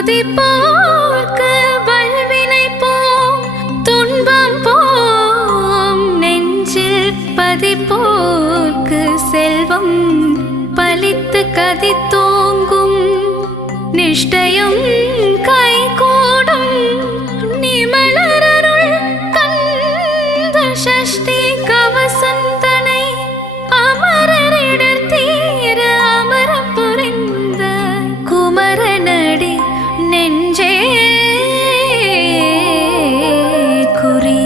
துதிப்போர்க்கு வல்வினை போம் துன்பம் போம் நெஞ்சில் பதிப்போர்க்கு செல்வம் பலித்து கதித்தோங்கும் நிஷ்டையும் கைகூடும் நிமலரருள் கந்த சஷ்டி கவசந்தனை அமரரிடர் தீர அமரம் புரிந்த குமரனடி நெஞ்சே குறி.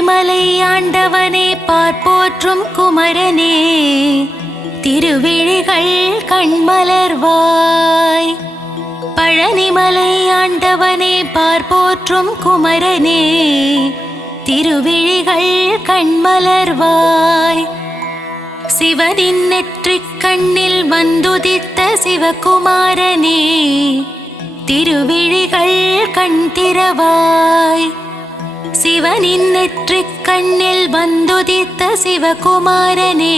பழனிமலை ஆண்டவனே பார்ப்போற்றும் குமரனே திருவிழிகள் கண்மலர்வாய். பழனிமலை ஆண்டவனே பார்ப்போற்றும் குமரனே திருவிழிகள் கண்மலர்வாய். சிவனின் நெற்றிக் கண்ணில் வந்துதித்த சிவகுமாரனே திருவிழிகள் கண் திறவாய். சிவனின் நெற்றிக் கண்ணில் வந்துதித்த சிவகுமாரனே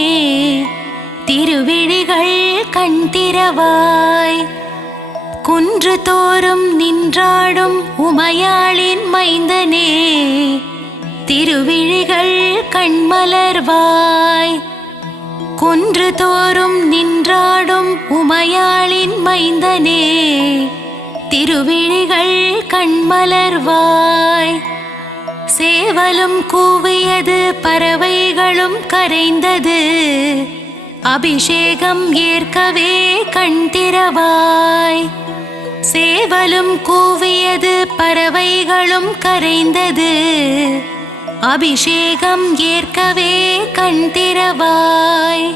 திருவிழிகள் கண் திறவாய். குன்று தோறும் நின்றாடும் உமையாளின் மைந்தனே திருவிழிகள் கண்மலர்வாய். குன்று தோறும் நின்றாடும் உமையாளின் மைந்தனே திருவிழிகள் கண்மலர்வாய். சேவலும் கூவியது பறவைகளும் கரைந்தது அபிஷேகம் ஏற்கவே கண் திறவாய். சேவலும் கூவியது பறவைகளும் கரைந்தது அபிஷேகம் ஏற்கவே கண் திறவாய்.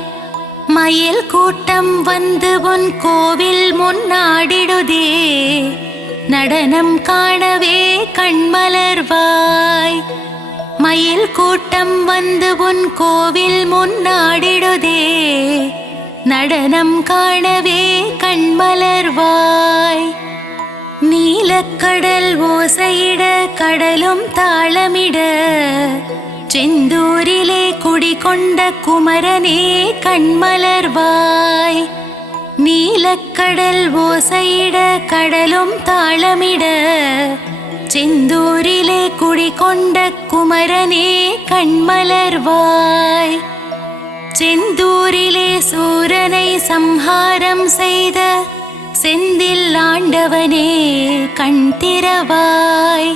மயில் கூட்டம் வந்து உன் கோவில் முன்னாடிடுதே நடனம் காணவே கண்மலர்வாய். மயில் கூட்டம் வந்து உன் கோவில் முன்னாடிடுதே நடனம் காணவே கண்மலர்வாய். நீலக்கடல் ஓசையிட கடலும் தாளமிட செந்தூரிலே குடிகொண்ட குமரனே கண்மலர்வாய். நீலக்கடல் ஓசையிட கடலும் தாளமிட செந்தூரிலே குடிகொண்ட குமரனே கண்மலர்வாய். செந்தூரிலே சூரனை சம்ஹாரம் செய்த செந்தில் ஆண்டவனே கண் திறவாய்.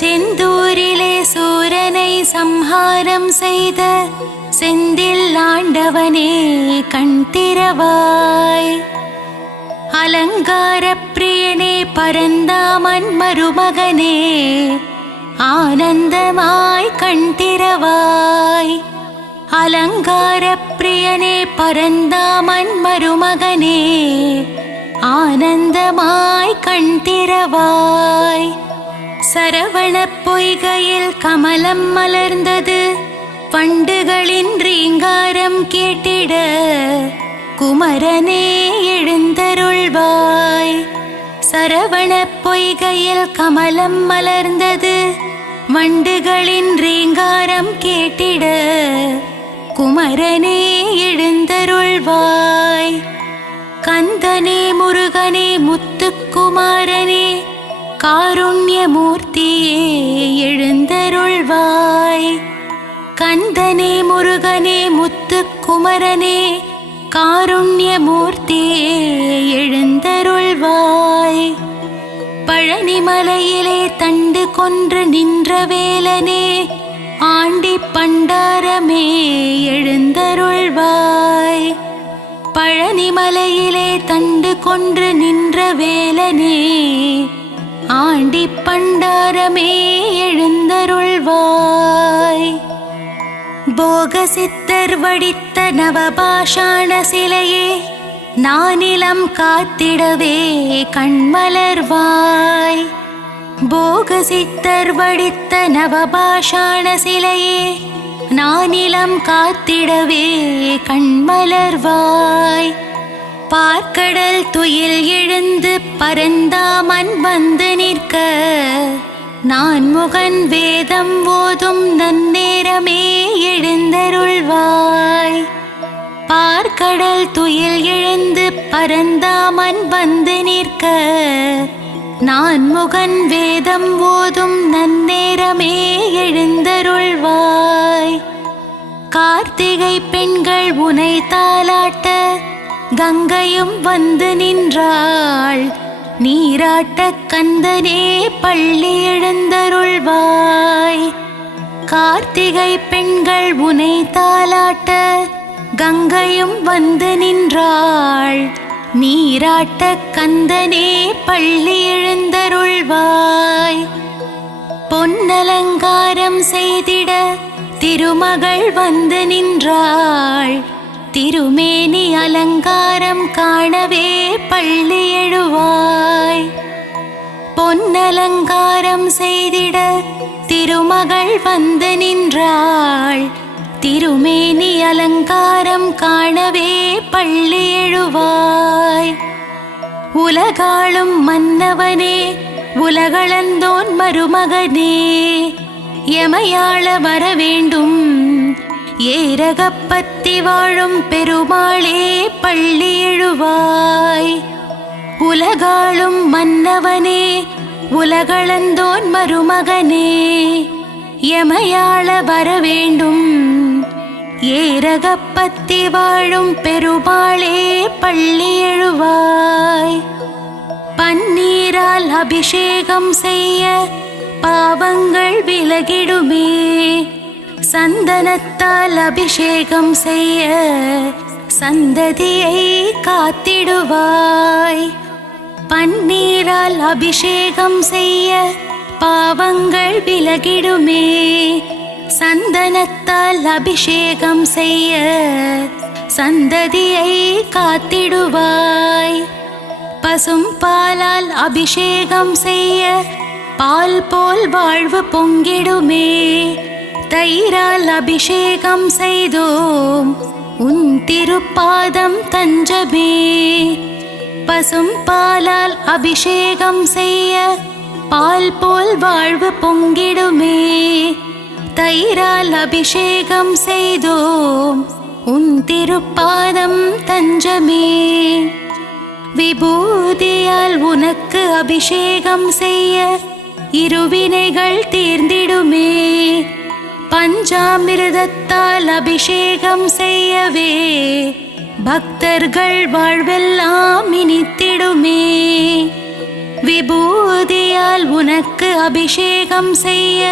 செந்தூரிலே சூரனை சம்ஹாரம் செய்த செந்தில் ஆண்டவனே கண் திறவாய். அலங்கார பிரியனே பரந்தாமன் மருமகனே ஆனந்தமாய் கண் திறவாய். அலங்கார பிரியனே பரந்தாமன் மருமகனே ஆனந்தமாய் கண் திறவாய். சரவண பொய்கையில் கமலம் மலர்ந்தது வண்டுகளின் ரீங்காரம் கேட்டிட குமரனே எழுந்தருள்வாய். சரவண பொய்கையில் கமலம் மலர்ந்தது வண்டுகளின் ரீங்காரம் கேட்டிட குமரனே எழுந்தருள்வாய். கந்தனே முருகனே முத்துக்குமாரனே காருண்யமூர்த்தியே எழுந்தருள்வாய். கந்தனே முருகனே முத்துக்குமரனே காருண்யமூர்த்தியே எழுந்தருள்வாய். பழனிமலையிலே தண்டு கொன்று நின்ற வேலனே ஆண்டி பண்டாரமே எழுந்தருள்வாய். பழனிமலையிலே தண்டு கொன்று நின்ற வேலனே ஆண்டி பண்டாரமே எழுந்தருள்வாய். போகசித்தர் வடித்த நவபாஷாண சிலையே நானிலம் காத்திடவே கண்மலர்வாய். போகசித்தர் வடித்த நவபாஷாண சிலையே நானிலம் காத்திடவே கண்மலர்வாய். பார்க்கடல் துயில் எழுந்து பரந்தாமன் வந்து நிற்க நான் முகன் வேதம் ஓதும் நன்னேரமே எழுந்தருள்வாய். பார்க்கடல் துயில் எழுந்து பரந்தாமன் வந்து நிற்க நான் முகன் வேதம் ஓதும் நன்னேரமே எழுந்தருள்வாய். கார்த்திகை பெண்கள் உனை தாலாட்ட கங்கையும் வந்து நின்றாள் நீராட்ட கந்தனே பள்ளி எழுந்தருள்வாய். கார்த்திகை பெண்கள் உனை தாலாட்ட கங்கையும் வந்து நின்றாள் நீராட்ட கந்தனே பள்ளி எழுந்தருள்வாய். பொன்னலங்காரம் செய்திட திருமகள் வந்து நின்றாள். திருமேனி அலங்காரம் காணவே பள்ளி எழுவாய். பொன்னலங்காரம் செய்திட திருமகள் வந்து நின்றாள். திருமேனி அலங்காரம் காணவே பள்ளி எழுவாய். உலகாளும் மன்னவனே, உலகளந்தோன் மருமகனே, எமையாள வர வேண்டும். ஏரகப்பத்தி வாழும் பெருமாளே பள்ளி எழுவாய். உலகாளும் மன்னவனே, உலகளந்தோன் மருமகனே, எமையாள வர வேண்டும். ஏரகப்பத்தி வாழும் பெருமாளே பள்ளி எழுவாய். பன்னீரால் அபிஷேகம் செய்ய பாவங்கள் விலகிடுமே. சந்தனத்தால் அபிஷேகம் செய்ய சந்ததியை காத்திடுவாய். பன்னீரால் அபிஷேகம் செய்ய பாவங்கள் விலகிடுமே. சந்தனத்தால் அபிஷேகம் செய்ய சந்ததியை காத்திடுவாய். பசும் பாலால் அபிஷேகம் செய்ய பால் போல் வாழ்வு பொங்கிடுமே. தயிரால் அபிஷேகம் செய்தோம் உன் திருப்பாதம் தஞ்சமே. பசும் பாலால் அபிஷேகம் செய்ய பால் போல் வாழ்வு பொங்கிடுமே. தயிரால் அபிஷேகம் செய்தோம் உன் திருப்பாதம் தஞ்சமே. விபூதியால் உனக்கு அபிஷேகம் செய்ய இருவினைகள் தீர்ந்திடுமே. பஞ்சாமிர்தத்தால் அபிஷேகம் செய்யவே பக்தர்கள் வாழ்வெல்லாம் இனித்திடுமே. விபூதியால் உனக்கு அபிஷேகம் செய்ய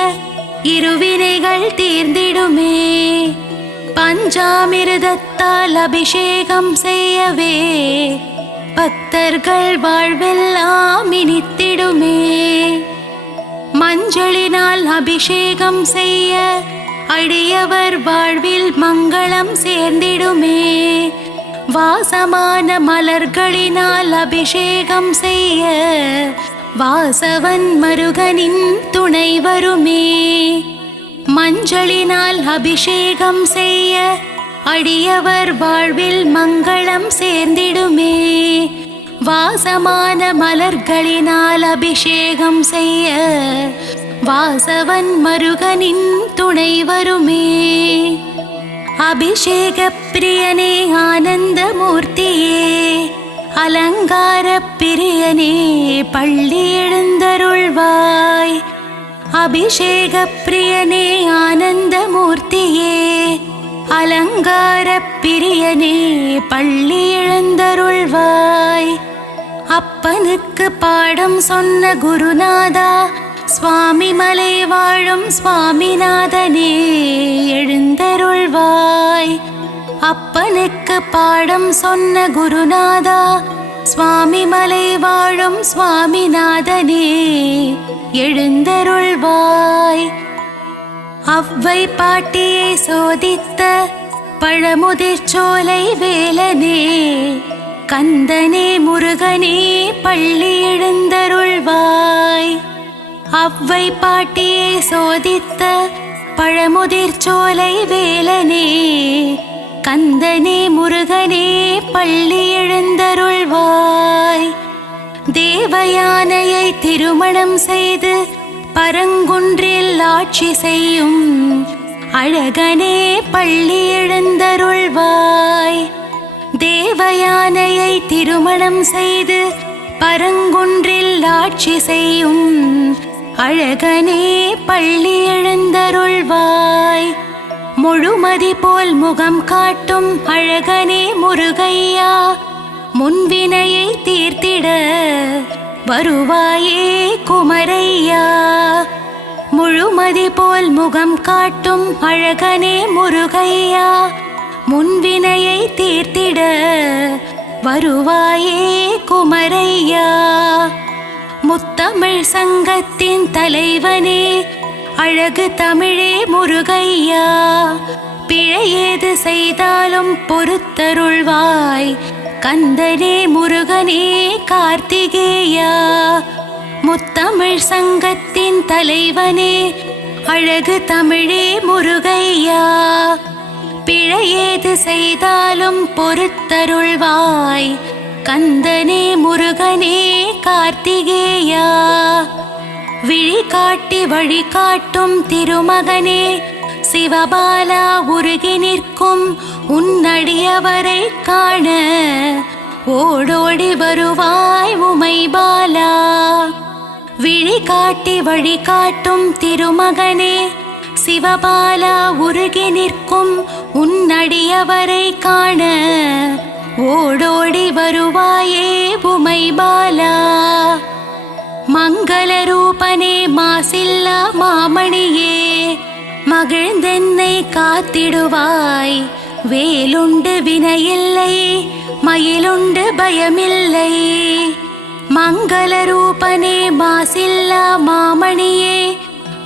இருவினைகள் தீர்ந்திடுமே. பஞ்சாமிர்தத்தால் அபிஷேகம் செய்யவே பக்தர்கள் வாழ்வெல்லாம் இனித்திடுமே. மஞ்சளினால் அபிஷேகம் செய்ய அடியவர் வாழ்வில் மங்களம் சேர்ந்திடுமே. வாசமான மலர்களினால் அபிஷேகம் செய்ய வாசவன் மருகனின் துணை வருமே. மஞ்சளினால் அபிஷேகம் செய்ய அடியவர் வாழ்வில் மங்களம் சேர்ந்திடுமே. வாசமான மலர்களினால் அபிஷேகம் செய்ய வாசவன் மருகனின் துணை வருமே. அபிஷேக பிரியனே ஆனந்த மூர்த்தியே, அலங்கார பிரியனே பள்ளி எழுந்தருள்வாய். அபிஷேக பிரியனே ஆனந்த மூர்த்தியே, அலங்கார பிரியனே பள்ளி எழுந்தருள்வாய். அப்பனுக்கு பாடம் சொன்ன குருநாதா, சுவாமி மலை வாழும் சுவாமிநாதனே எழுந்தருள்வாய். அப்பனுக்கு பாடம் சொன்ன குருநாதா, சுவாமி மலை வாழும் சுவாமிநாதனே எழுந்தருள்வாய். அவ்வை பாட்டியை சோதித்த பழமுதிர்ச்சோலை வேலனே, கந்தனே முருகனே பள்ளி எழுந்தருள்வாய். அவ்வை பாட்டியை சோதித்த பழமுதிர்ச்சோலை வேலனே, கந்தனே முருகனே பள்ளி எழுந்தருள்வாய். தேவயானையை திருமணம் செய்து பரங்குன்றில் ஆட்சி செய்யும் அழகனே பள்ளி எழுந்தருள்வாய். தேவயானையை திருமணம் செய்து பரங்குன்றில் ஆட்சி செய்யும் அழகனே பள்ளி எழுந்தருள்வாய். முழுமதி போல் முகம் காட்டும் அழகனே முருகையா, முன்வினையை தீர்த்திட வருவாயே குமரையா. முழுமதி போல் முகம் காட்டும் அழகனே முருகையா, முன்வினையை தீர்த்திட வருவாயே குமரையா. முத்தமிழ் சங்கத்தின் தலைவனே, அழகு தமிழே முருகையா, பிழையேது செய்தாலும் பொறுத்தருள்வாய். கந்தனே முருகனே கார்த்திகேயா, முத்தமிழ் சங்கத்தின் தலைவனே அழகு தமிழே முருகையா, பிழையேது செய்தாலும் பொறுத்தருள்வாய். கந்தனே முருகனே கார்த்திகேயா, விழி காட்டி வழிகாட்டும் திருமகனே சிவபாலா, உருகி நிற்கும் உன்னடியவரை காண ஓடோடி வருவாய் உமைபாலா. விழி காட்டி வழிகாட்டும் திருமகனே சிவபாலா, உருகி நிற்கும் உன்னடியவரை காண ஓடோடி வருவாயே உமைபாலா. மங்கள ரூபனே மாசில்லா மாமணியே, மகிழ்ந்தென்னை காத்திடுவாய். வேலுண்டு வினையில்லை, மயிலுண்டு பயமில்லை. மங்கள ரூபனே மாசில்லா மாமணியே,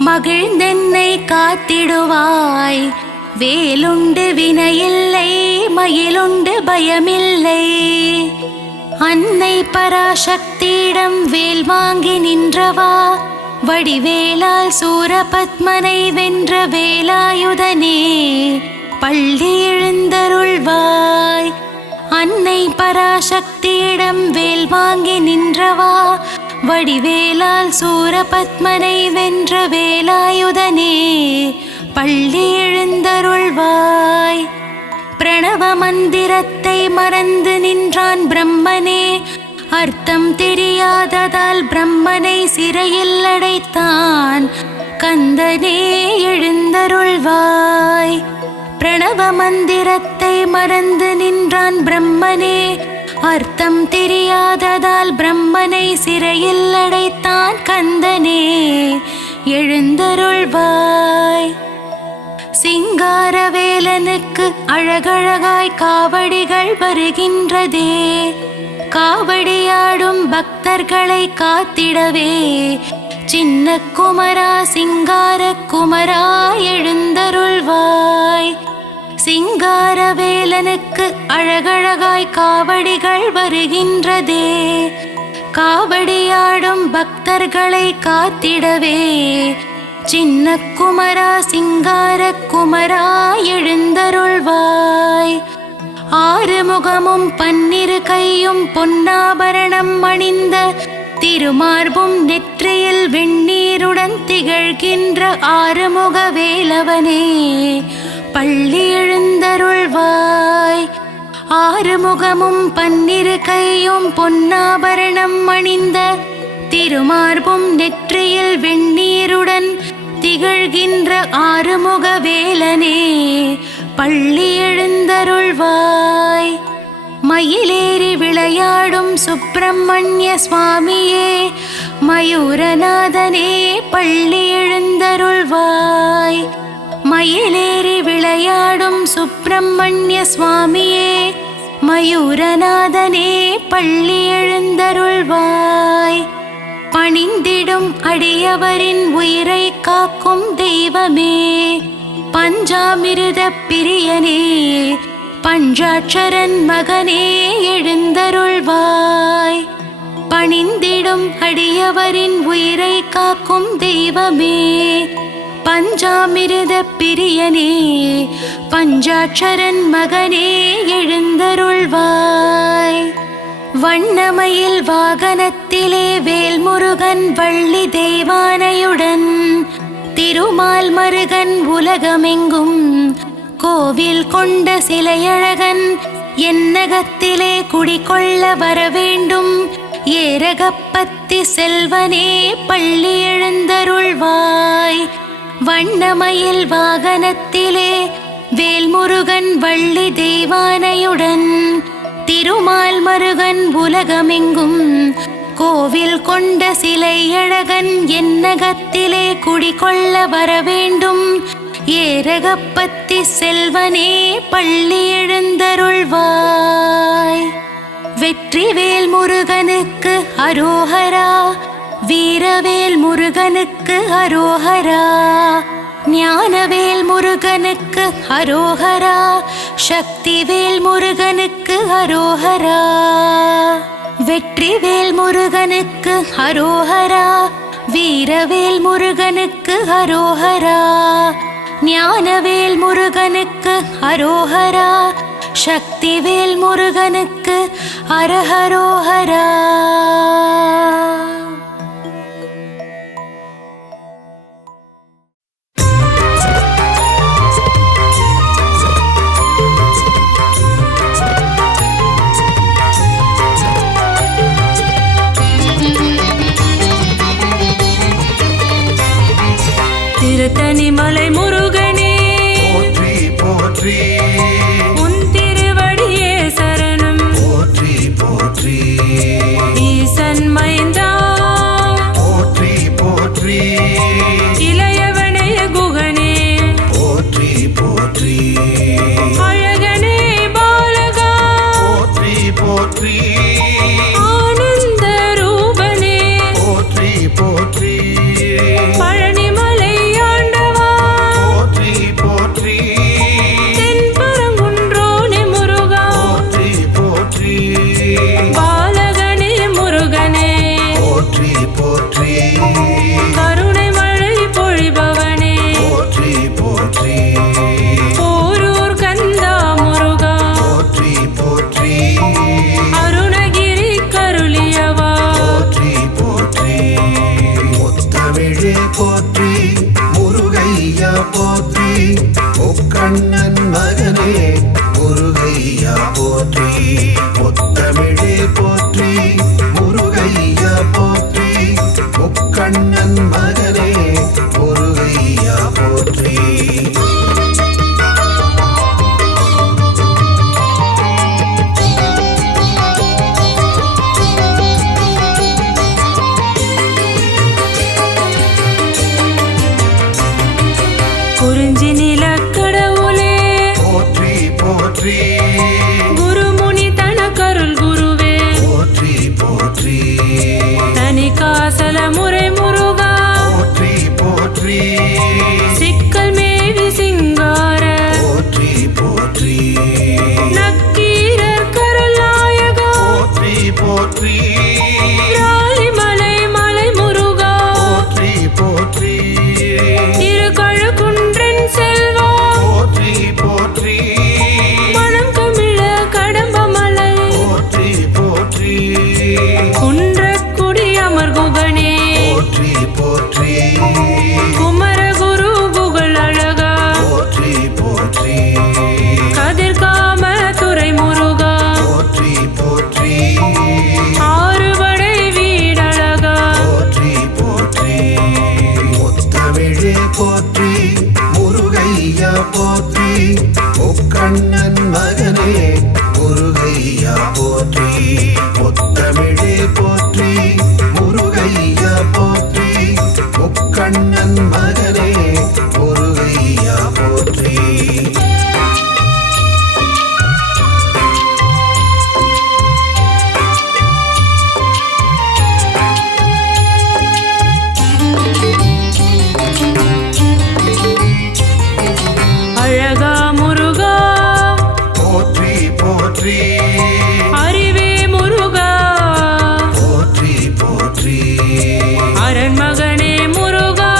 மகிழ்ந்தென்னை காத்திடுவாய். வேலுண்டு வினையில்லை, மயிலுண்டு பயமில்லை. அன்னை பராசக்தியிடம் வேல் வாங்கி நின்றவா, வடிவேலால் சூரபத்மனை வென்ற வேலாயுதனே பள்ளி எழுந்தருள்வாய். அன்னை பராசக்தியிடம் வேல் வாங்கி நின்றவா, வடிவேலால் சூரபத்மனை வென்ற வேலாயுதனே பள்ளி எழுந்தருள்வாய். பிரணவ மந்திரத்தை மறந்து நின்றான் பிரம்மனே, அர்த்தம் தெரியாததால் பிரம்மனை சிறையில் அடைத்தான். கந்தனே எழுந்தருள்வாய். பிரணவ மந்திரத்தை மறந்து நின்றான் பிரம்மனே, அர்த்தம் தெரியாததால் பிரம்மனை சிறையில் அடைத்தான். கந்தனே எழுந்தருள்வாய். சிங்காரவேலனுக்கு அழகழகாய் காவடிகள் வருகின்றதே, காவடியாடும் பக்தர்களை காத்திடவே சின்ன குமரா சிங்கார குமரா எழுந்தருள்வாய். சிங்காரவேலனுக்கு அழகழகாய் காவடிகள் வருகின்றதே, காவடியாடும் பக்தர்களை காத்திடவே சின்ன குமரா சிங்கார குமரா எழுந்தருள்வாய். ஆறுமுகமும் பன்னிரு கையும் பொன்னாபரணம் அணிந்த திருமார்பும் நெற்றியில் வெண்ணீருடன் திகழ்கின்ற ஆறுமுக வேலவனே பள்ளி எழுந்தருள்வாய். ஆறுமுகமும் பன்னிரு கையும் பொன்னாபரணம் அணிந்த திருமார்பும் நெற்றியில் வெண்ணீருடன் திகழ்கின்ற ஆறுமுக வேலனே பள்ளி எழுந்தருள்வாய். மயிலேறி விளையாடும் சுப்பிரமணிய சுவாமியே மயூரநாதனே பள்ளி எழுந்தருள்வாய். மயிலேறி விளையாடும் சுப்பிரமணிய சுவாமியே மயூரநாதனே பள்ளி எழுந்தருள்வாய். பணிந்திடும் அடியவரின் உயிரை காக்கும் தெய்வமே பஞ்சாமிருத பிரியனே பஞ்சாட்சரன் மகனே எழுந்தருள்வாய். பணிந்திடும் அடியவரின் உயிரை காக்கும் தெய்வமே பஞ்சாமிருத பிரியனே பஞ்சாட்சரன் மகனே எழுந்தருள்வாய். வண்ணமயில் வாகனத்திலே வேல்முருகன் வள்ளி தெய்வானையுடன் திருமால் மருகன் உலகமெங்கும் கோவில் கொண்ட சிலையழகன் என்னகத்திலே குடிகொள்ள வரவேண்டும். ஏரகப்பத்தி செல்வனே பள்ளி எழுந்தருள்வாய். வண்ணமயில் வாகனத்திலே வேல்முருகன் வள்ளி தெய்வானையுடன் திருமால் மருகன் உலகமெங்கும் கோவில் கொண்ட சிலையழகன் என்னகத்திலே குடிகொள்ள வரவேண்டும். ஏரகப்பத்தி செல்வனே பள்ளி எழுந்தருள்வாய். வெற்றிவேல் முருகனுக்கு அரோஹரா, வீரவேல் முருகனுக்கு முருகனுக்கு அரோஹரா. ஞானவேல் முருகனுக்கு அரோஹரா. சக்திவேல் முருகனுக்கு அரோஹரா. வெற்றிவேல் முருகனுக்கு அரோஹரா. வீரவேல் முருகனுக்கு அரோஹரா. ஞானவேல் முருகனுக்கு அரோஹரா. சக்திவேல் முருகனுக்கு அரஹரோஹரா. திருத்தணிமலை முருகனே போற்றி போற்றி, உன் திருவடியே சரணம் போற்றி போற்றி, ஈசன் மைந்தா போற்றி போற்றி, இளையவனைய குகனே போற்றி போற்றி, அழகனே பாலகா போற்றி போற்றி, ஆனந்த ரூபனே போற்றி போற்றி, பழனிமலை ஆண்டவா போற்றி போற்றி, தென்பரங்குன்றோனே முருகா போற்றி போற்றி, பாலகனே முருகனே போற்றி போற்றி, கருணை மழை பொழிபவனே போற்றி போற்றி, போரூர் கந்தா முருகா போற்றி போற்றி, அருணகிரி கருளியவா போற்றி போற்றி, முத்தமிழே போற்றி, முருகையா போற்றி, முக்கண்ணன் மகனே முருகையா போற்றி, முத்தமிழே போற்றி, முருகையா போற்றி, முக்கண்ணன் மகனே முருகையா போற்றி. குறிஞ்சி நிலக்கடவுளே போற்றி போற்றி, குருமுனி தனக்கருள் குருவே போற்றி போற்றி, தனி காசல முறை முருகா போற்றி போற்றி, சிக்கல் மேவி சிங்கார போற்றி போற்றி, நக்கீரர் கருள் நாயகா போற்றி போற்றி, ராலிமலை மலை முருகா போற்றி போற்றி, திருக்கழுக்குன்றன் செல்வா போற்றி போற்றி, மனம் கமிழ கடம்பமலை போற்றி போற்றி, குன்றக்குடி அமர் குகனே போற்றி போற்றி, குமரகுரு புகழ் அழகா போற்றி போற்றி, கதிர்காம துறை முருகா போற்றி போற்றி, ஆறுபடை வீடழகா போற்றி போற்றி, முத்தமிழே போற்றி, முருகையா போற்றி, முக்கண்ணன் மகனே முருகையா போற்றி, முத்தமிழே போற்றி, முருகையா போற்றி, முக்கண்ணன் மகனே முருகையா போற்றி. அழகா முருகா போற்றி போற்றி, அறிவே முருகா போற்றி போற்றி, அரண்மகனே முருகா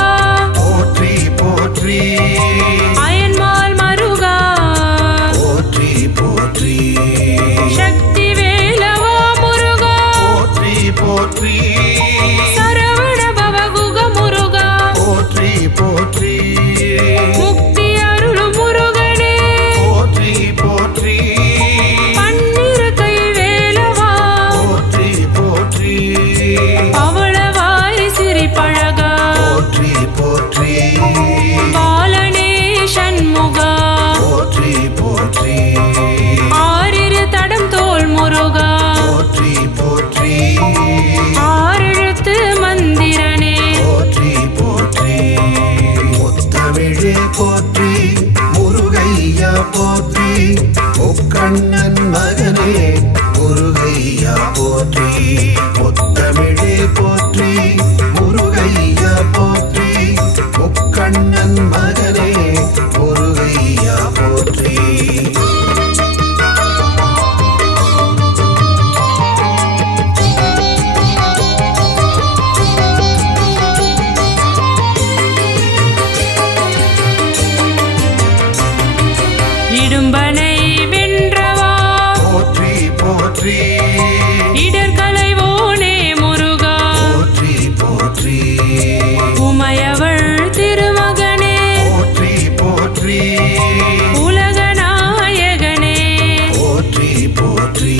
இடும்பனை வென்றவா போற்றி போற்றி இடர்களைவோனே முருகா போற்றி போற்றி உமையவள் திருமகனே போற்றி போற்றி உலகநாயகனே போற்றி போற்றி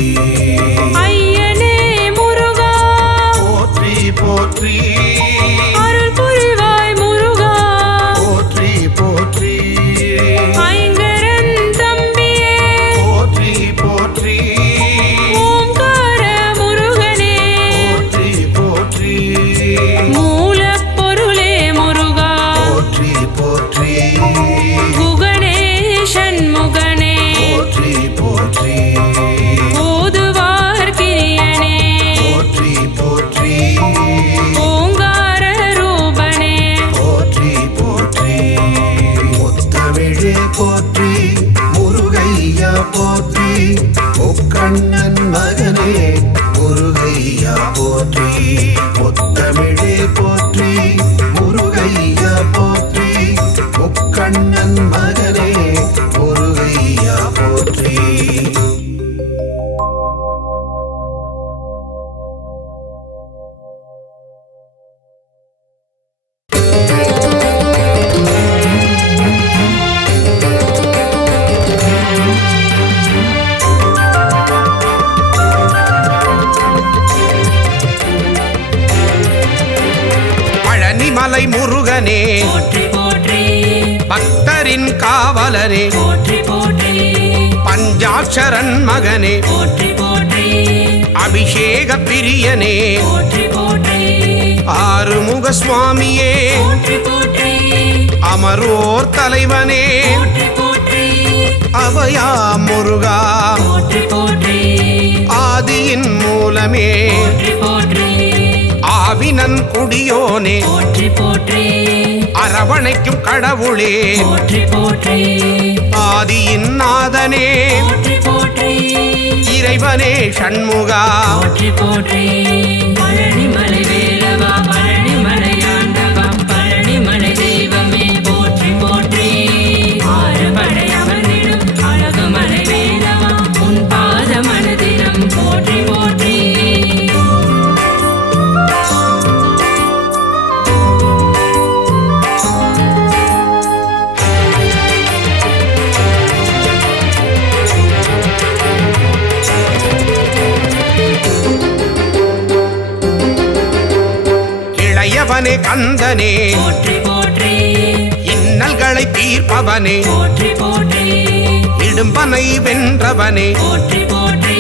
ஐயனே முருகா போற்றி போற்றி அருள் புரிவாய் முருகா போற்றி போற்றி ஐங்கரன் தம்பியே போற்றி போற்றி ஓம்கார முருகனே போற்றி போற்றி மூலப்பொருளே முருகா போற்றி போற்றி குகனே சண்முகனே போற்றி போற்றி ஓதுவார் கிரியனே போற்றி போற்றி ஓங்கார ரூபனே போற்றி போற்றி முத்தமிழே போற்றி முருகையா போற்றி முக்கண்ணன் மகனே முருகையா போற்றி முத்தமிழே போற்றி முருகையா போற்றி முக்கண்ணன் மகனே முருகையா போற்றி பழனிமலை முருகனே போற்றி போற்றி பக்தரின் காவலனே போற்றி போற்றி பஞ்சாட்சரன் மகனே போற்றி போற்றி அபிஷேக பிரியனே போற்றி போற்றி ஆறுமுக சுவாமியே போற்றி போற்றி அமரோர் தலைவனே போற்றி போற்றி அபயா முருகா போற்றி போற்றி ஆதியின் மூலமே போற்றி போற்றி ஆவினன் குடியோனே போற்றி போற்றி அரவணைக்கும் கடவுளே போற்றி போற்றி ஆதியின் நாதனே போற்றி போற்றி இறைவனே சண்முகா போற்றி போற்றி பழனிமலை வேலவா பழனிமலை ஆண்டவா பழனிமலை தெய்வமே போற்றி போற்றி ஆறுபடை அமர்ந்திடும் அழகுமலை வேலவா உன் பாத மனதினம் போற்றி போற்றி இளையவனே கந்தனே போற்றி போற்றி இன்னல்களை தீர்ப்பவனே போற்றி போற்றி இடும்பனை வென்றவனே போற்றி போற்றி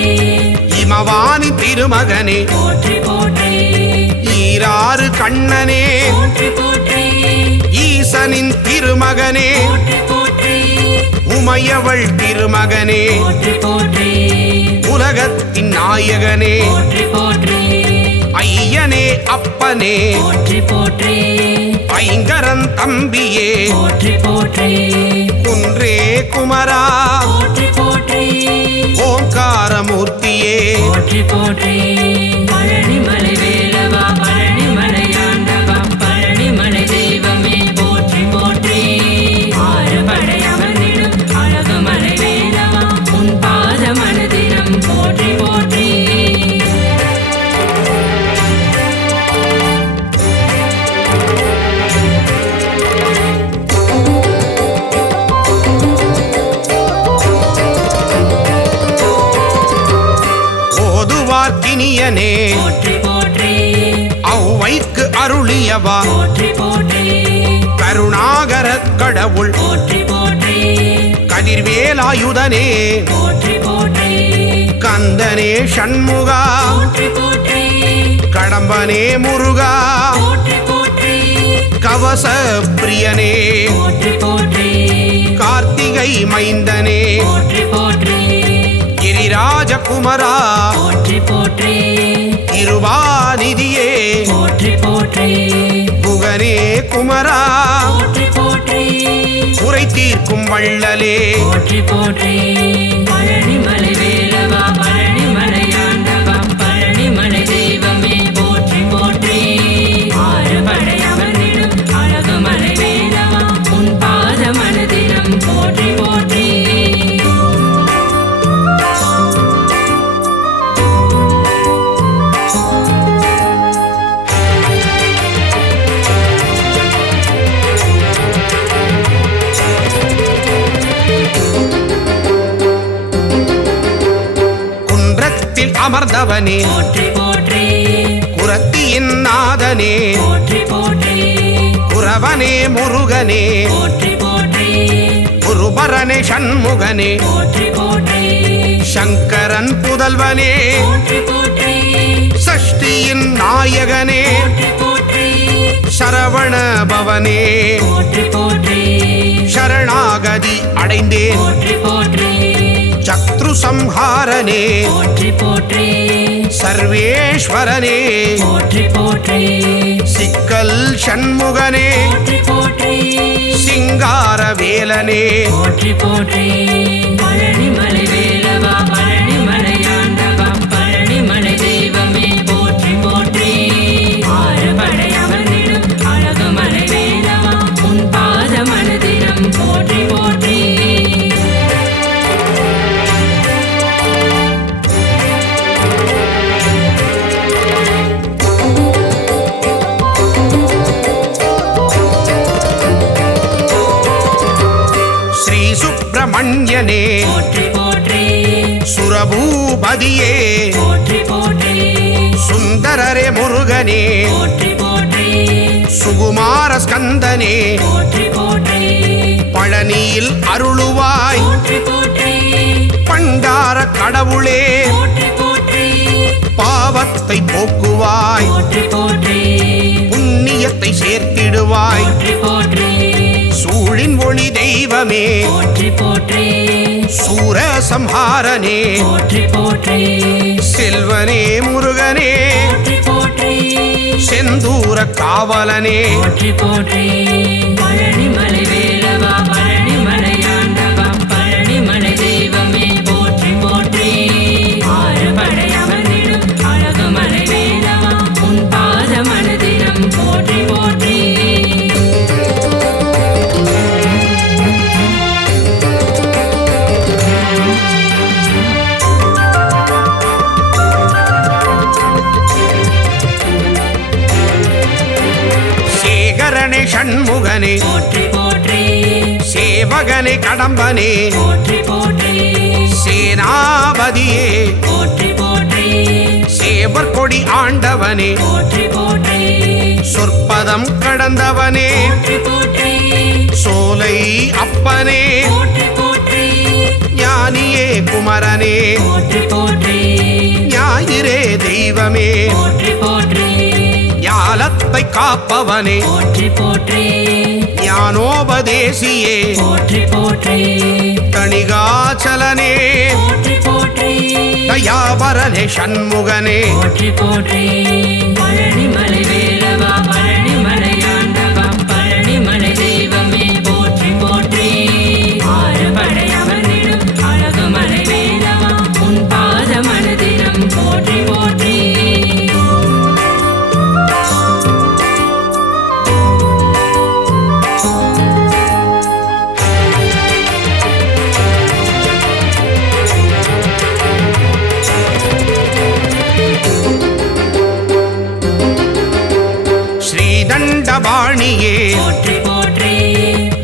இமவானி திருமகனே போற்றி போற்றி ஈராறு கண்ணனே போற்றி போற்றி ஈசனின் திருமகனே போற்றி போற்றி உமையவள் திருமகனே போற்றி போற்றி உலகத்தின் நாயகனே போற்றி போற்றி ஐயனே அப்பனே போற்றி போற்றி ஐங்கரன் தம்பியே போற்றி போற்றி குன்றே குமரா போற்றி போற்றி ஓங்காரமூர்த்தியே போற்றி போற்றி பழனிமலை வேலவா பழனிமலை ஆண்டவா பழனிமலை தெய்வமே போற்றி போற்றி ஆறுபடை அமர்ந்திடும் அழகுமலை வேலவா உன் பாத மனதினம் போற்றி போற்றி ஓதுவார்க்கினியனே போற்றி போற்றி ஔவைக்கு அருளியவா போற்றி போற்றி கருணாகர கடவுள் போற்றி போற்றி கதிர்வேலாயுதனே போற்றி போற்றி கந்தனே சண்முகா போற்றி போற்றி கடம்பனே முருகா போற்றி போற்றி கவச பிரியனே போற்றி போற்றி கார்த்திகை மைந்தனே போற்றி போற்றி கிரிராஜகுமரா போற்றி போற்றி இருவாநிதியே போற்றி போற்றி புகனே குமரா போற்றி போற்றி குறை தீர்க்கும் வள்ளலே போற்றி போற்றி பழனிமலை வேலவா பழனிமலை ஆண்டவா பழனிமலை தெய்வமே போற்றி போற்றி ஆறுபடை அமர்ந்திடும் அழகுமலை வேலவா உன் பாத மனதினம் போற்றி போற்றி அமர்ந்தவனே போற்றி போற்றி குரத்தியின் நாதனே போற்றி போற்றி குரவனே முருகனே போற்றி போற்றி குருபரனே சண்முகனே போற்றி போற்றி சங்கரன் புதல்வனே போற்றி போற்றி சஷ்டியின் நாயகனே போற்றி போற்றி சரவண பவனே போற்றி போற்றி சரணாகதி அடைந்தேன் போற்றி போற்றி சத்ரு சம்ஹாரனே போற்றி போற்றி சர்வேஸ்வரனே போற்றி போற்றி சிக்கல் சண்முகனே போற்றி போற்றி சிங்கார வேலனே போற்றி போற்றி பழனிமலை வேலவா பழனிமலையாண்டவா பழனிமலை தெய்வமே போற்றி போற்றி ஆறுபடை அமர்ந்திடும் அழகுமலை வேலவா உன் பாத மனதிடம் போற்றி போற்றி ஸ்ரீ சுப்பிரமணியனே போற்றி போற்றி சுரபூபதியே போற்றி போற்றி சுந்தரரே முருகனே போற்றி போற்றி சுகுமார ஸ்கந்தனே போற்றி போற்றி பழனியில் அருளுவாய் போற்றி போற்றி பண்டார கடவுளே போற்றி போற்றி பாவத்தை போக்குவாய் போற்றி போற்றி புண்ணியத்தை சேர்த்திடுவாய் போற்றி போற்றி சூழின் ஒளி தெய்வமே போற்றி போற்றி சூர சம்ஹாரனே போற்றி போற்றி செல்வனே முருகனே போற்றி போற்றி செந்தூர காவலனே போற்றி போற்றி பழனிமலை வேலவா பழனிமலையாண்டவா பழனிமலை தெய்வமே போற்றி போற்றி ஆறுபடை அமர்ந்திடும் அழகுமலை வேலவா உன் பாத மனதிடம் போற்றி போற்றி சேகரனே சண்முகனே போற்றி போற்றி சேவகனே கடம்பனே போற்றி போற்றி சேனாபதியே போற்றி போற்றி சேவர் கொடி ஆண்டவனே போற்றி போற்றி சொற்பதம் கடந்தவனே போற்றி போற்றி சோலை அப்பனே போற்றி போற்றி ஞானியே குமரனே போற்றி போற்றி ஞாயிறே தெய்வமே போற்றி போற்றி ஞாலத்தை காப்பவனே போற்றி போற்றி ஞானோபதேசியே போற்றி போற்றி தணிகாச்சலனே போற்றி போற்றி தயாபரனே சண்முகனே போற்றி போற்றி பழனிமலை வேலவா பழனிமலையாண்டவா பழனிமலை தெய்வமே போற்றி போற்றி ஆறுபடை அமர்ந்திடும் அழகுமலை வேலவா உன் பாத மனதிடம் போற்றி போற்றி ஸ்ரீதண்டபாணியே போற்றி போற்றி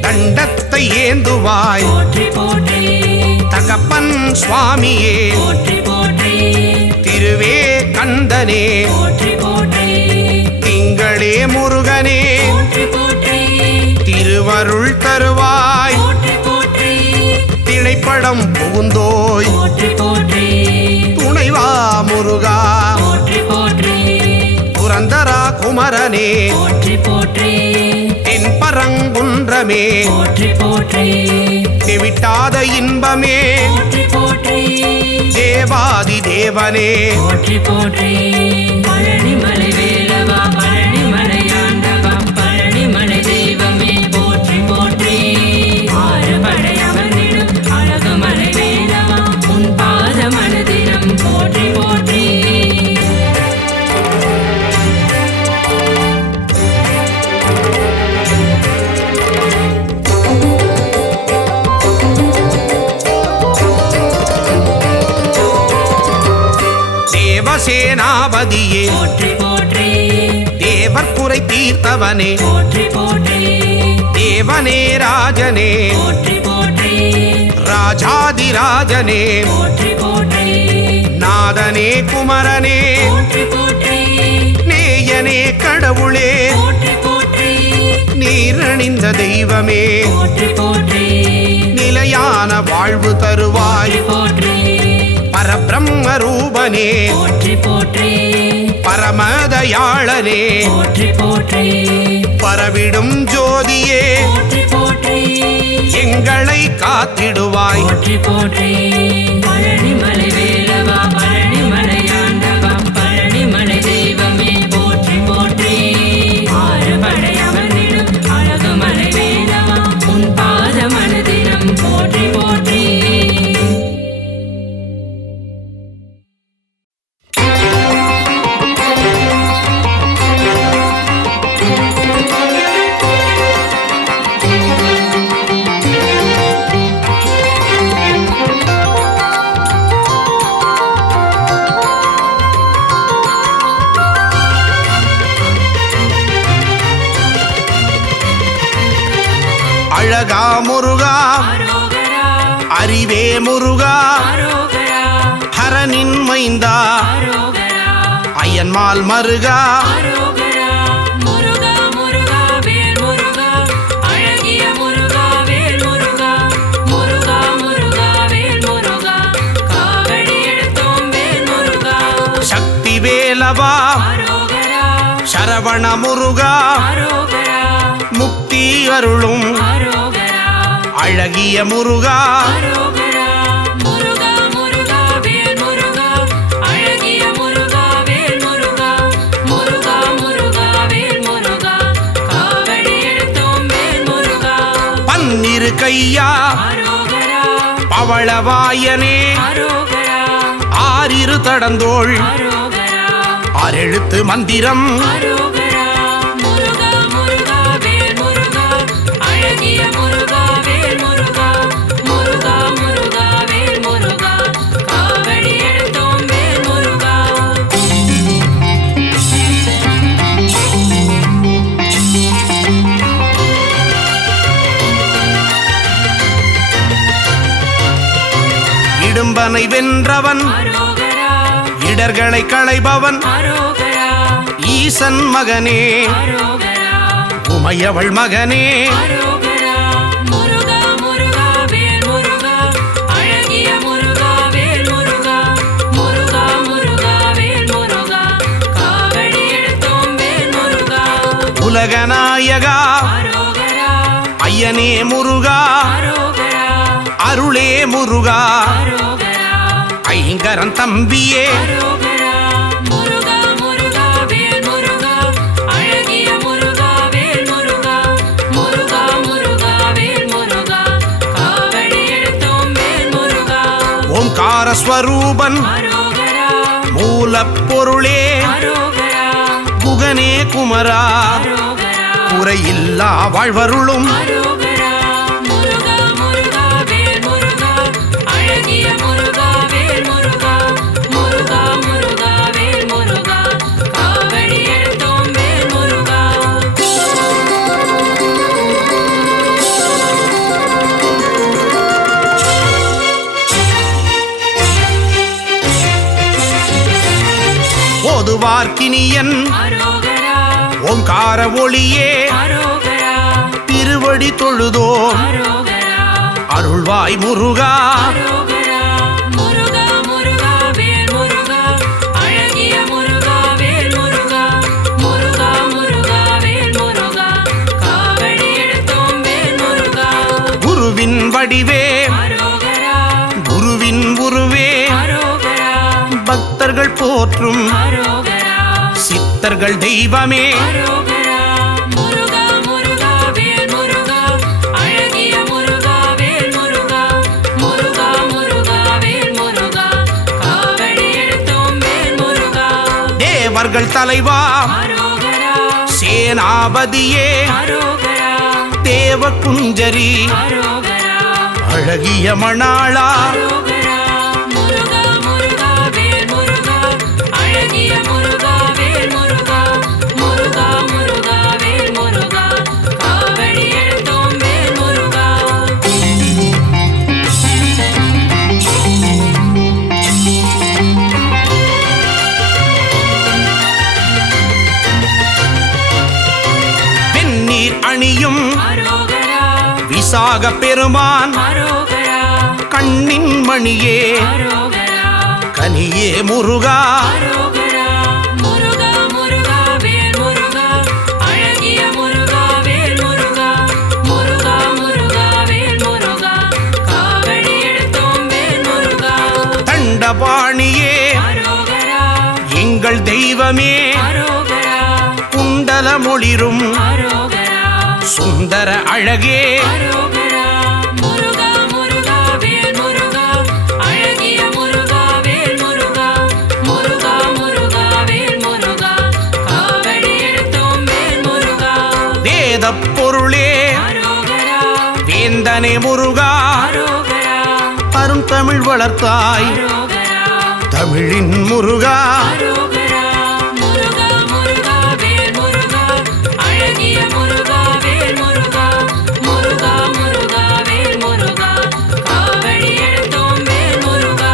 தண்டத்தை ஏந்துவாய் போற்றி போற்றி தகப்பன் சுவாமியே போற்றி போற்றி திருவே கந்தனே போற்றி போற்றி திங்களே முருகனே போற்றி போற்றி திருவருள் தருவாய் போற்றி போற்றி திணைப்படம் புகுந்தோய் போற்றி போற்றி துணைவா முருகா போற்றி போற்றி புரந்தரா குமரனே போற்றி போற்றி தென்பரங்குன்றமே போற்றி போற்றி தெவிட்டாத இன்பமே போற்றி போற்றி தேவாதி தேவனே போற்றி போற்றி பழனிமலை வேலவா பழனிமலையாண்டவா பழனிமலை தெய்வமே போற்றி போற்றி ஆறுபடை அமர்ந்திடும் அழகுமலை வேலவா உன் பாத மனதிடம் போற்றி போற்றி தேவசேனாபதியே போற்றி போற்றி தேவர் குறை தீர்த்தவனே போற்றி போற்றி தேவனே ராஜனே போற்றி போற்றி ராஜாதிராஜனே போற்றி போற்றி நாதனே குமரனே போற்றி போற்றி நேயனே கடவுளே போற்றி போற்றி நீரணிந்த தெய்வமே போற்றி போற்றி நிலையான வாழ்வு தருவாய் போற்றி பரபிரம்ம ரூபனே போற்றி போற்றி பரமதயாளனே போற்றி போற்றி பரவிடும் ஜோதியே போற்றி போற்றி எங்களை காத்திடுவாய் போற்றி போற்றி பழனிமலை வேலவா பழனிமலையாண்டவா பழனிமலை தெய்வமே போற்றி போற்றி ஆறுபடை அமர்ந்திடும் அழகுமலை வேலவா உன் பாத மனதினம் போற்றி போற்றி அழகா முருகா அரோகரா அறிவே முருகா அரோகரா ஹரனின் மைந்தா அரோகரா அயன்மால் மருகா அரோகரா முருகா முருகா வேல் முருகா அழகிய முருகா வேல் முருகா முருகா முருகா வேல் முருகா காவடி எடுத்தோம் வேல் முருகா சக்தி வேலவா அரோகரா சரவண முருகா அரோகரா முக்தி அருளும் அரோகரா அழகிய முருகா அரோகரா முருகா முருகா வேல் முருகா அழகிய முருகா வேல் முருகா முருகா முருகா வேல் முருகா காவடி எடுத்தோம் வேல் முருகா பன்னிரு கையா அரோகரா பவளவாயனே அரோகரா ஆறிரு தடந்தோள் அரோகரா ஆறெழுத்து மந்திரம் அரோகரா முருகா முருகா வேல் முருகா அழகிய முருகா வேல் முருகா முருகா முருகா வேல் முருகா காவடி எடுத்தோம் வேல் முருகா இடும்பனை வென்றவன் அரோகரா இடர்களை களைபவன் அரோகரா ஈசன் மகனே அரோகரா உமையவள் மகனே அரோகரா முருகா முருகா வேல் முருகா அழகிய முருகா வேல் முருகா முருகா முருகா வேல் முருகா காவடி எடுத்தோம் வேல் முருகா உலகநாயகா அரோகரா ஐயனே முருகா அரோகரா அருளே முருகா அரோகரா ஐங்கரன் தம்பியே அரோகரா முருகா முருகா வேல் முருகா அழகிய முருகா வேல் முருகா முருகா முருகா வேல் முருகா காவடி எடுத்தோம் வேல் முருகா ஓம்கார ஸ்வரூபன் அரோகரா மூலப்பொருளே அரோகரா குகனே குமரா அரோகரா குறையில்லா வாழ்வருளும் அரோகரா முருகா முருகா வேல் முருகா அழகிய முருகா வேல் முருகா முருகா முருகா வேல் முருகா காவடி எடுத்தோம் வேல் முருகா ஓதுவார்க்கினியன் அரோகரா ஓம்கார ஒளியே அரோகரா திருவடி தொழுதோ அரோகரா அருள்வாய் முருகா அரோகரா முருகா முருகா வேல் முருகா அழகிய முருகா வேல் முருகா முருகா முருகா வேல் முருகா காவடி எடுத்தோம் வேல் முருகா குருவின் வடிவே அரோகரா குருவின் உருவே அரோகரா பக்தர்கள் போற்றும் அரோகரா சித்தர்கள் தெய்வமே அரோகரா முருகா முருகா வேல் முருகா அழகிய முருகா வேல் முருகா முருகா முருகா வேல் முருகா காவடி எடுத்தோம் வேல் முருகா தேவர்கள் தலைவா அரோகரா சேனாபதியே அரோகரா தேவ குஞ்சரி அரோகரா அழகிய மணாளா அரோகரா முருகா முருகா வேல் முருகா அழகிய முருகா வேல் முருகா முருகா முருகா வேல் முருகா காவடி எடுத்தோம் வேல் முருகா அணியும் அரோகரா விசாக பெருமான் அரோகரா கண்ணின் மணியே அரோகரா கனியே முருகா அரோகரா முருகா முருகா வேல் முருகா அழகிய முருகா வேல் முருகா முருகா முருகா வேல் முருகா காவடி எடுத்தோம் வேல் முருகா தண்டபாணியே அரோகரா எங்கள் தெய்வமே அரோகரா குண்டல மொழிரும் அரோகரா சுந்தர அழகே அரோகரா முருகா முருகா வேல் முருகா அழகிய முருகா வேல் முருகா முருகா முருகா வேல் முருகா காவடி எடுத்தோம் வேல் முருகா வேத பொருளே அரோகரா வேந்தனே முருகா அரோகரா அருந்தமிழ் வளர்த்தாய் அரோகரா தமிழின் முருகா அரோகரா முருகா முருகா வேல் முருகா அழகிய முருகா வேல் முருகா முருகா முருகா வேல் முருகா காவடி எடுத்தோம் வேல் முருகா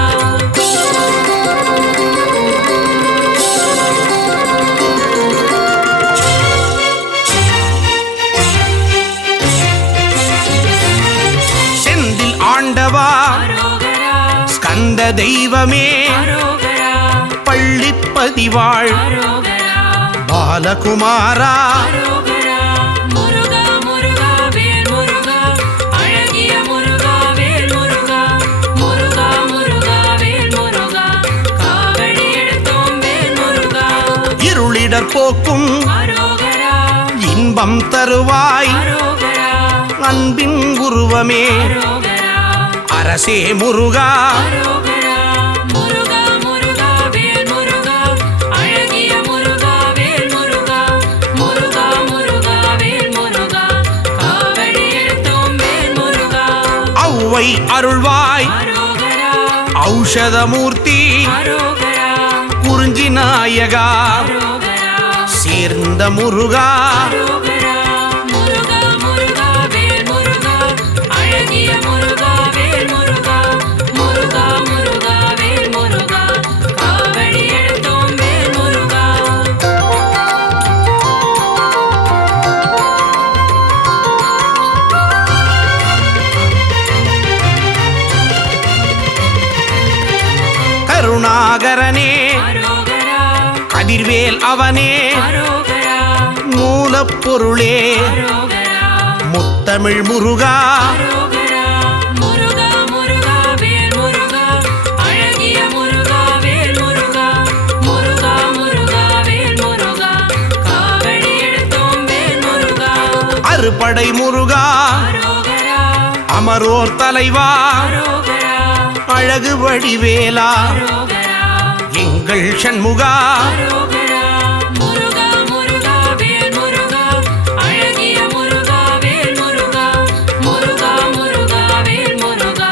செந்தில் ஆண்டவா அரோகரா ஸ்கந்த தெய்வமே அரோகரா பள்ளிப்பதிவாள் அரோகரா பாலகுமாரா அரோகரா முருகா முருகா வேல் முருகா அழகிய முருகா வேல் முருகா முருகா முருகா வேல் முருகா காவடி எடுத்தோம் வேல் முருகா இருளிடர் போக்கும் அரோகரா இன்பம் தருவாய் அரோகரா அன்பின் உருவமே அரோகரா அரசே முருகா அரோகரா முருகா முருகா வேல் முருகா அழகிய முருகா வேல் முருகா முருகா முருகா வேல் முருகா காவடி எடுத்தோம் வேல் முருகா ஔவை அருள்வாய் அரோகரா ஔஷதமூர்த்தி அரோகரா குறிஞ்சி நாயகா அரோகரா சேர்ந்த முருகா அரோகரா முருகா முருகா வேல் முருகா அழகிய முருகா வேல் முருகா முருகா முருகா வேல் முருகா காவடி எடுத்தோம் வேல் முருகா கருணாகரனே அரோகரா கதிர்வேல் அவனே அரோகரா மூலப்பொருளே அரோகரா முத்தமிழ் முருகா அரோகரா முருகா முருகா வேல் முருகா அழகிய முருகா வேல் முருகா முருகா முருகா வேல் முருகா காவடி எடுத்தோம் வேல் முருகா அறுபடை முருகா அரோகரா அமரோர் தலைவா அரோகரா அழகு வடிவேலா அரோகரா எங்கள் சண்முகா அரோகரா முருகா முருகா வேல் முருகா அழகிய முருகா வேல் முருகா முருகா முருகா வேல் முருகா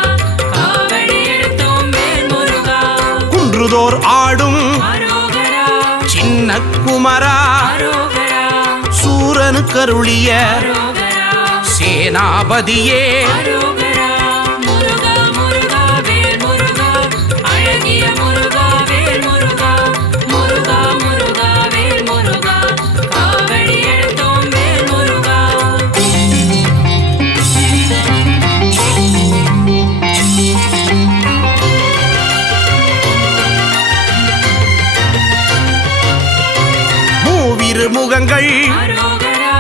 காவடி எடுத்தோம் வேல் முருகா குன்றுதோர் ஆடும் அரோகரா சின்ன குமரா அரோகரா சூரனு கருளிய அரோகரா சேனாபதியே அரோகரா முருகா முருகா வேல் முருகா அழகிய முருகா வேல் முருகா முருகா முருகா வேல் முருகா காவடி எடுத்தோம் வேல் முருகா மூவிரு முகங்கள் அரோகரா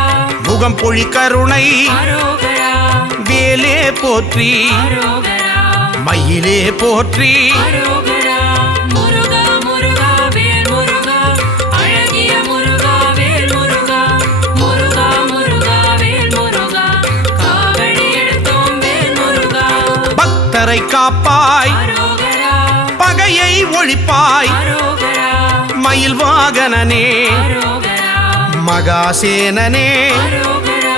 முகம் பொழி கருணை அரோகரா வேலே போற்றி அரோகரா மயிலே போற்றி அரோகரா முருகா முருகா வேல் முருகா அழகிய முருகா வேல் முருகா முருகா முருகா வேல் முருகா காவடி எடுத்தோம் வேல் முருகா பக்தரை காப்பாய் அரோகரா பகையை ஒழிப்பாய் அரோகரா மயில் வாகனனே அரோகரா மகாசேனனே அரோகரா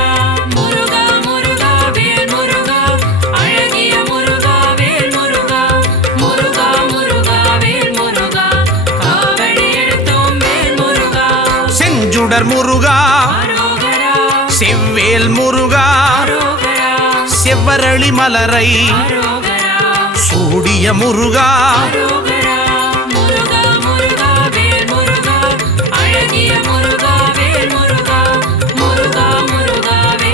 முருகா முருகா வேல் முருகா அழகிய முருகா வேல் முருகா முருகா முருகா வேல் முருகா காவடி எடுத்தோம் வேல் முருகா செஞ்சுடர் முருகா அரோகரா செவ்வேல் முருகா அரோகரா செவ்வரளி மலரை அரோகரா சூடிய முருகா அரோகரா முருகா முருகா வேல் முருகா அழகிய முருகா வேல் முருகா முருகா முருகா வேல்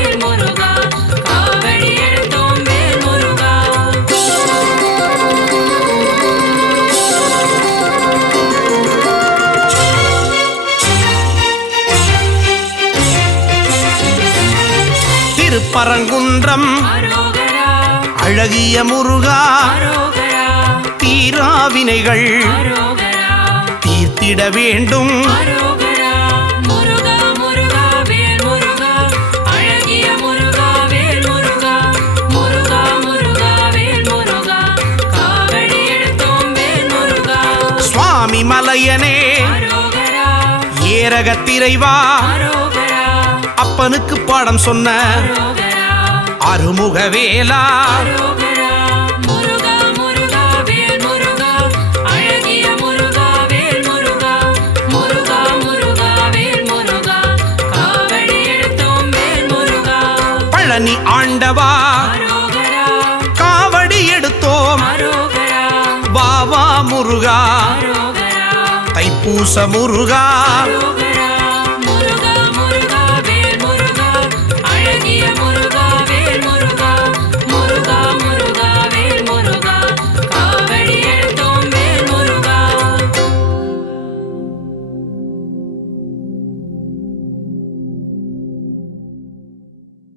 திருப்பரங்குன்றம் அரோகரா அழகிய முருகா அரோகரா தீராவினைகள் அரோகரா தீர்த்திட வேண்டும் அரோகரா முருகா முருகா வேல் முருகா அழகிய முருகா வேல் முருகா முருகா முருகா வேல் முருகா காவடி எடுத்தோம் வேல் முருகா சுவாமி மலையனே அரோகரா ஏரகத்திரைவா அரோகரா அப்பனுக்கு பாடம் சொன்ன அரோகரா அருமுகவேலா அரோகரா முருகா முருகா வேல் முருகா அழகிய முருகா வேல் முருகா முருகா முருகா வேல் முருகா காவடி எடுத்தோம் வேல் முருகா பழனி ஆண்டவா அரோகரா காவடி எடுத்தோம் அரோகரா வாவா முருகா அரோகரா தைப்பூச முருகா அரோகரா